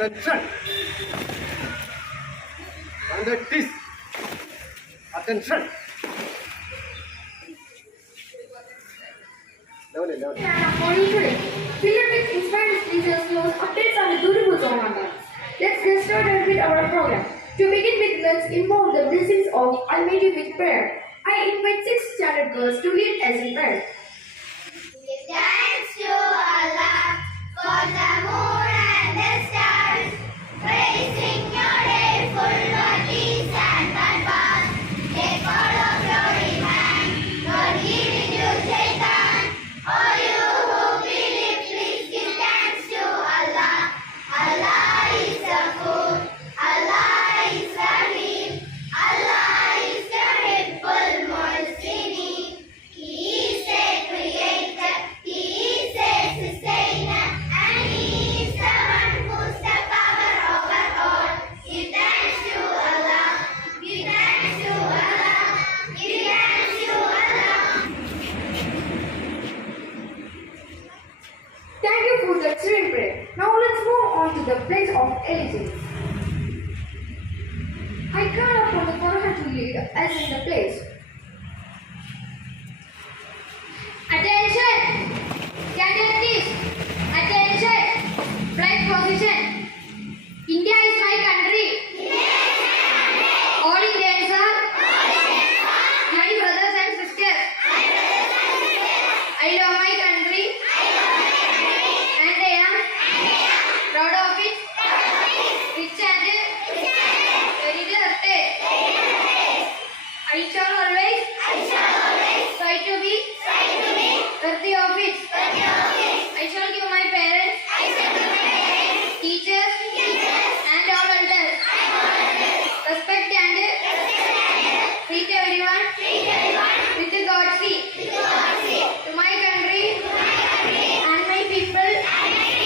Attention. And the twist. Attention. Level. Field inspired speeches knows updates on the beautiful zone on that. Let's get started with our program. To begin with, let's invoke the blessings of Almighty with prayer. I invite 6th standard girls to lead us in prayer. Give thanks to Allah for the moon and the stars, praising your day full of peace and advance. Take all of your iman, not giving you shaitan. All you who believe, please give thanks to Allah. Allah is Ghafoor, Allah is Rahim, Allah is the Hibbul Muhsinin. He is a creator, He is a sustainer, and He is the one who's the power over all. Give thanks to Allah, give thanks to Allah, give thanks to Allah. Thank you for the serene prayer. Now let's move on to the place of allegiance. I call upon the Quran to lead us in the place. Attention! Candidates! Attention! Flight position! India is my country. All Indians are my brothers and sisters. I love my country and I am proud of it. Rich and very dirty. I shall always try to be worthy of it. I shall give my parents, teachers, and all elders respect and treat everyone with God's fee. To my country and my people,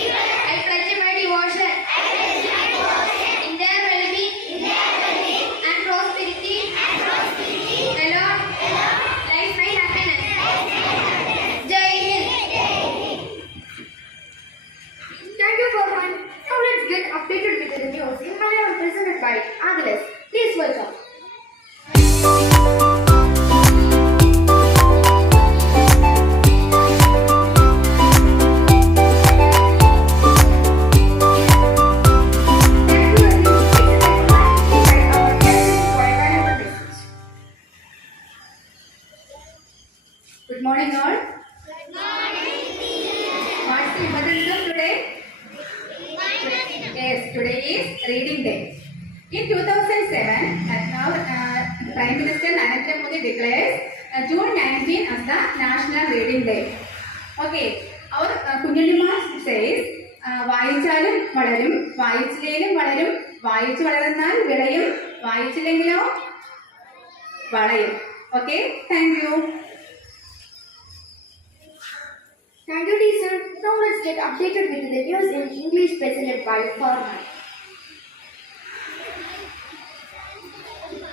I pledge my devotion in their well-being and prosperity. Alone lies my happiness. Jai Hind. Thank you, Farhan. Now let's get updated with the news in Malayalam presented by Agnes. Please welcome. Good morning, all. What's the important today? Yes, today is reading day. In 2007, Prime Minister Narendra Modi declares June 19 as the National Reading Day. Okay, our Kunjalimas says, വായിച്ചാലും വളരും വായിച്ചില്ലേലും വളരും വായിച്ചു വളർന്നാൽ വിളയും വായിച്ചില്ലെങ്കിലോ വളയും. Okay, thank you. Thank you, teacher. Now let's get updated with the news in English presented by Farhan.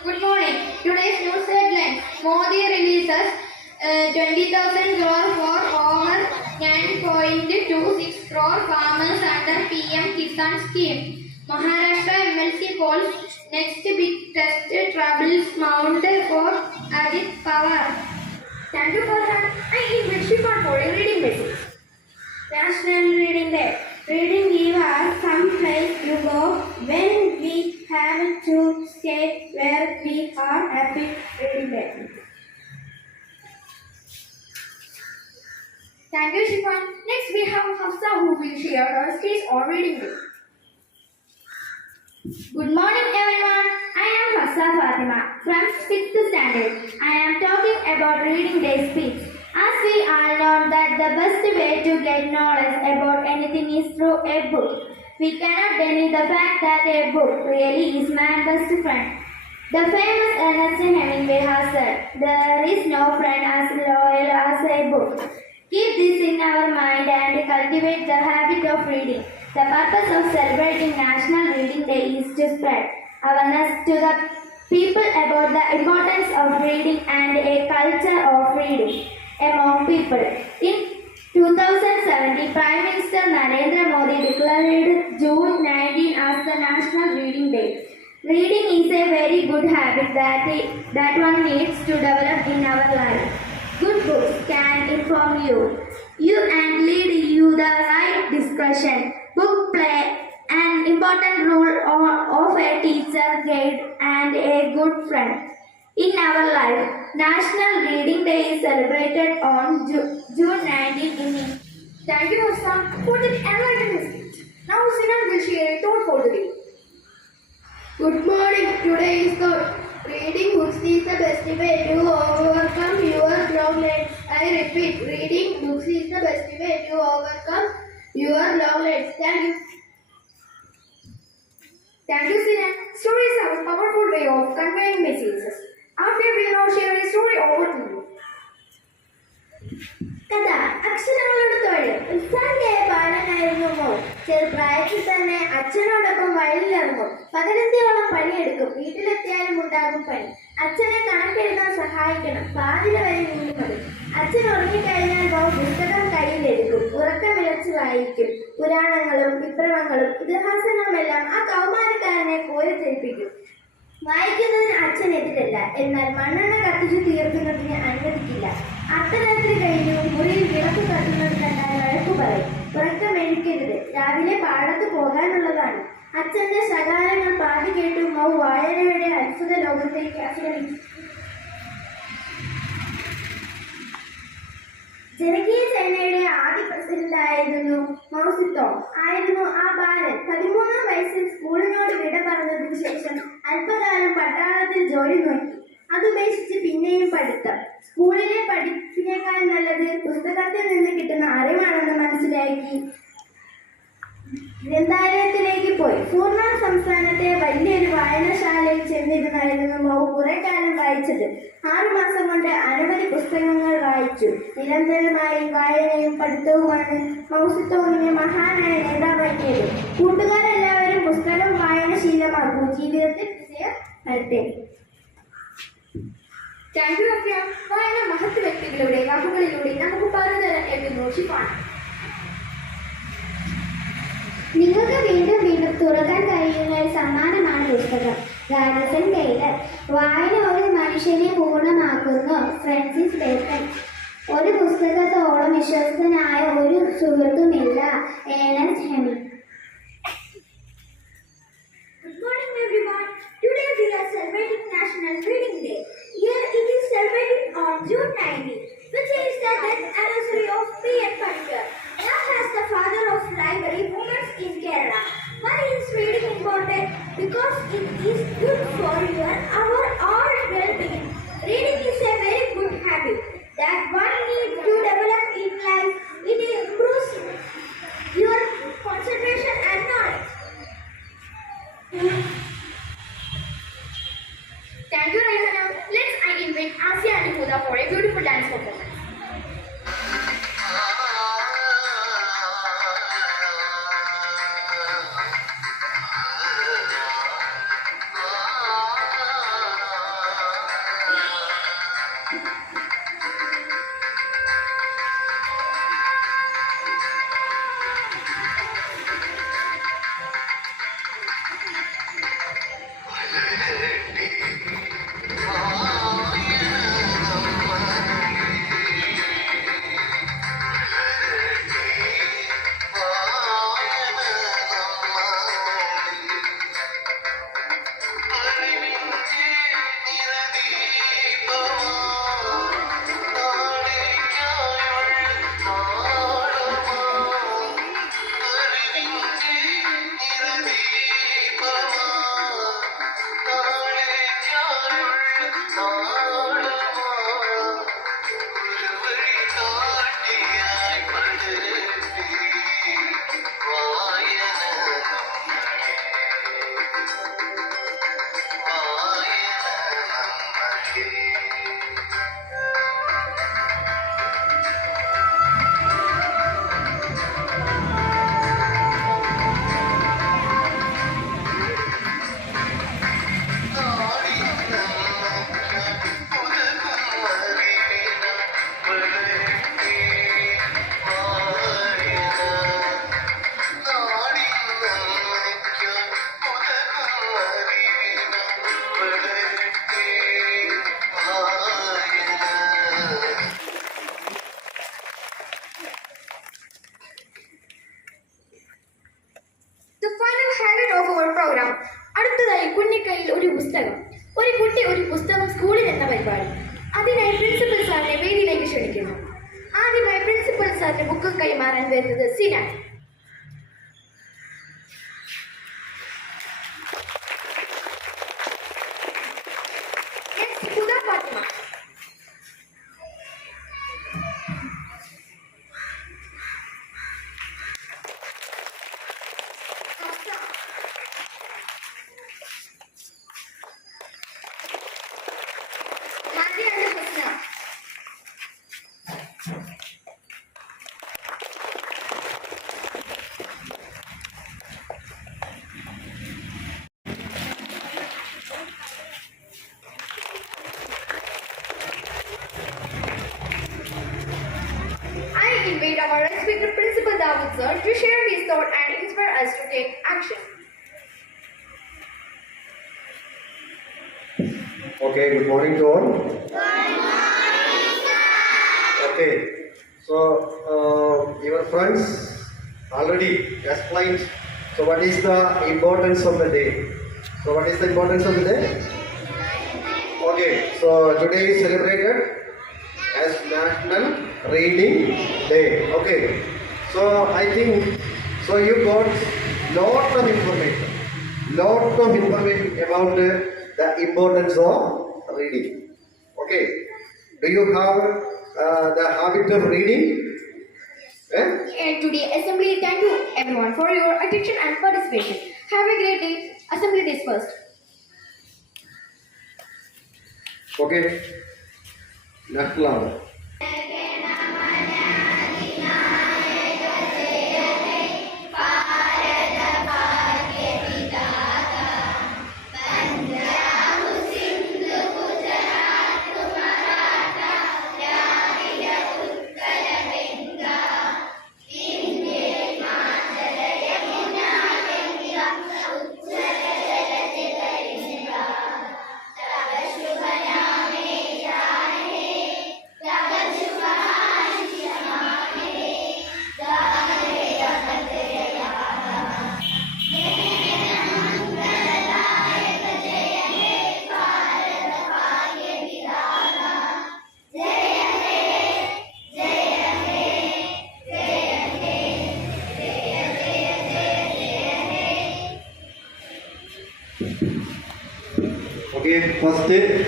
Good morning. Today's news headlines. Modi releases 20,000 crore for over 9.26 crore farmers under PM Kisan scheme. Maharashtra MLC polls next big test troubles mount for Ajit Pawar. Thank you, Farhan. I invite Shifan for a reading message. National Reading Day. Reading gives us some place to go when we have to stay where we are. Happy Reading Day. Thank you, Shifan. Next, we have Hafsa who will share her skills on reading day. Good morning, everyone. I am Hafsa Fatima from 6th standard. I am talking about Reading Day speech. As we all know that the best way to get knowledge about anything is through a book. We cannot deny the fact that a book really is man's best friend. The famous Ernest Hemingway has said, "There is no friend as loyal as a book." Keep this in our mind and cultivate the habit of reading. The purpose of celebrating National Reading Day is to spread awareness to the people about the importance of reading and a culture of reading among people. In 2017, Prime Minister Narendra Modi declared June 19 as the National Reading Day. Reading is a very good habit that one needs to develop in our life. Good books can inform you and lead you the right discussion. Book play an important role of a teacher, guide, and a good friend in our life. National Reading Day is celebrated on June 19 in India. Thank you, Hafsa, for the enlightened speech. Now, Sinan will share a thought for the day. Good morning. Today is the reading books is the best way to overcome your problems. I repeat, reading books is the best way to overcome your problems. Thank you. Thank you, Sinan. Stories have a powerful way of conveying messages. After we now share a story, over to you. കഥ അക്ഷരങ്ങളുടെ തൊഴിൽ ഉത്സാഹിയായ ബാലനായിരുന്നു മോൾ. ചെറുപ്രായത്തിൽ തന്നെ അച്ഛനോടൊപ്പം വയലിലിറങ്ങും. പകലന്തിയോളം പണിയെടുക്കും. വീട്ടിലെത്തിയാലും ഉണ്ടാകും പണി. അച്ഛനെ കണക്കെഴുതാൻ സഹായിക്കണം. പാതിര വരെ നീങ്ങുന്നത്. അച്ഛൻ ഉറങ്ങിക്കഴിഞ്ഞാൽ മോൾ പുസ്തകം കയ്യിലെടുക്കും. ഉറക്കമിളച്ച് വായിക്കും. പുരാണങ്ങളും വിപ്ലവങ്ങളും ഇതിഹാസങ്ങളുമെല്ലാം ആ കൗമാരക്കാരനെ കോരിത്തെരിപ്പിക്കും. വായിക്കുന്നതിന് അച്ഛൻ എതിരല്ല, എന്നാൽ മണ്ണെണ്ണ കത്തിച്ചു തീർക്കുന്നതിന് അനുവദിക്കില്ല. അർദ്ധരാത്രി കഴിഞ്ഞു മുറിയിൽ വിളക്ക് കത്തുന്നത് കണ്ടാൽ വഴക്കു പറയും. ഉറക്കമെഴുക്കരുത്, രാവിലെ പാടത്ത് പോകാനുള്ളതാണ്. അച്ഛന്റെ ശകാരങ്ങൾ പാടി കേട്ടു മൗ വായനയുടെ അത്ഭുത ലോകത്തേക്ക് അഭിനയിച്ചു. ജനകീയ ചൈനയുടെ ആദ്യ പ്രസിഡന്റായിരുന്നു മൗസിത്തോങ് ആയിരുന്നു ആ ബാലൻ. 13-ാം വയസ്സിൽ സ്കൂളിനോട് വിട പറഞ്ഞതിനു ശേഷം അല്പകാലം പട്ടാളത്തിൽ ജോലി നോക്കി. അതുപേക്ഷിച്ച് പിന്നെയും പഠിത്തം. സ്കൂളിലെ പഠിപ്പിനേക്കാൾ നല്ലത് പുസ്തകത്തിൽ നിന്ന് കിട്ടുന്ന അറിവാണെന്ന് മനസ്സിലാക്കി ഗ്രന്ഥാലയത്തിലേക്ക് പോയി. ഫൂർണാർ സംസ്ഥാനത്തെ വലിയൊരു വായനശാലയിൽ ചെന്നിരുന്നായിരുന്നു മൗ കുറെ കാലം വായിച്ചത്. 6 മാസം കൊണ്ട് അനവധി പുസ്തകങ്ങൾ വായിച്ചു. നിരന്തരമായി വായനയും പഠിത്തവുമാണ് മൗസിത്തോങ്ങിനെ മഹാനായ നേതാവാക്കിയത്. കൂട്ടുകാരെല്ലാവരും പുസ്തകം വായന ശീലമാക്കൂ. ജീവിതത്തിൽ വിജയം വരട്ടെ. Thank you, Afia. വായന മഹത് വ്യക്തികളുടെ വാക്കുകളിലൂടെ നമുക്ക് പലതരം എഴുതുന്നു ഷിഫാണ്. നിങ്ങൾക്ക് വീണ്ടും വീണ്ടും തുറക്കാൻ കഴിയുന്ന ഒരു സമ്മാനമാണ് പുസ്തകം. ഗാർഡസൺ ടൈലർ. വായന ഒരു മനുഷ്യനെ പൂർണ്ണമാക്കുന്നു. Francis bacon. ഒരു പുസ്തകത്തോളം വിശ്വസ്തനായ ഒരു സുഹൃത്തുമില്ല. Ernest ഹെമിംഗ്. Good morning, everyone. Today we are celebrating National Reading Day. Here it is celebrated on June 19, which is the death anniversary of P.N. Panikkar, known as the father of library movements in Kerala. Why is reading important? Because it is good for our all well-being. Reading is a very good habit that one needs to develop in life. It improves your concentration and knowledge. Thank you, Raihana. Let's invite Asia and Huda for a beautiful dance performance. ക്ഷണിക്കുന്നു. ആദ്യമായി principal സാറിന്റെ book കൈമാറാൻ വരുന്നത് Sinan. Fathima. Hadi and Hasna. I invite our respected Principal Dawood sir to share his thought and inspire us to take action. Okay, good morning to all. Okay, so your friends already explained. So what is the importance of the day? So what is the importance of the day? Okay, so today is celebrated as National Reading Day. Okay, so I think so you got lot of information about the importance of reading. Okay, do you have the habit of reading? And today, Assembly, thank you everyone for your attention and participation. Have a great day. Assembly dispersed. Okay, National Hour. Okay, first